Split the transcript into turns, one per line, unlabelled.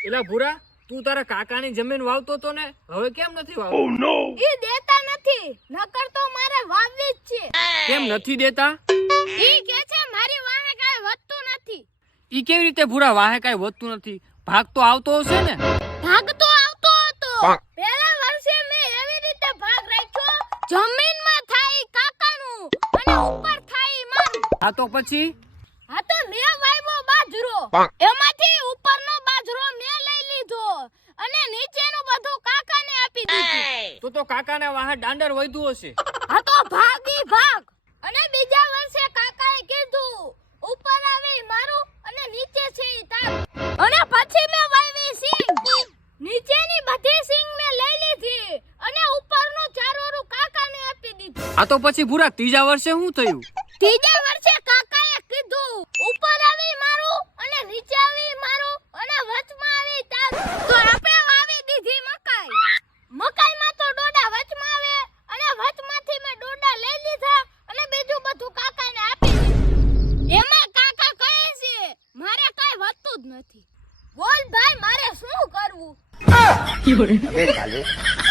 એલા ભૂરા, તું તારા કાકાની જમીન વાવતો તો ને, હવે કેમ નથી વાવતો?
ઈ દેતા નથી, નકર તો મારે વાવવી જ છે.
કેમ નથી દેતા?
ઈ કે છે મારી વાહે કાઈ વધતું નથી.
ઈ કેવી રીતે ભૂરા, વાહે કાઈ વધતું નથી? ભાગ તો આવતો હશે ને?
ભાગ તો આવતો હતો. પહેલા વર્ષે મેં એવી રીતે ભાગ રાખ્યો, જમીનમાં થાય કાકાનું અને ઉપર થાય મારું.
આ તો પછી
હા તો મેં વાવ્યો બાજરો, એમાંથી ઉપરનો બાજરો મેં લઈ લીધો અને નીચેનું બધું કાકાને આપી દીધું.
તો કાકાને વાહે દાંડર વધ્યું હશે.
હા તો ભાગી ભાગ. અને બીજા વર્ષે કાકાએ કીધું ઉપર આવે મારું અને નીચે છે ઈ તારું. અને પછી મેં વાવી સિંગ, નીચેની બધી સિંગ મેં લઈ લીધી અને ઉપરનું ચારોરું કાકાને આપી દીધું.
આ તો પછી ભૂરા, ત્રીજા વર્ષે શું થયું?
ત્રીજા વર્ષે કાકાએ કીધું ઉપર આવી મારું અને નીચે આવી મારું અને વચમાં આવી તારું. તો આપણે વાવી દીધી મકાઈ. મકાઈમાં તો ડોડા વચમાં આવે અને વચમાંથી મેં ડોડા લઈ લીધા અને બીજું બધું કાકાને આપી દીધું. એમાં કાકા કહે છે મારે કાઈ વધતું જ નથી. બોલ ભાઈ, મારે શું કરવું?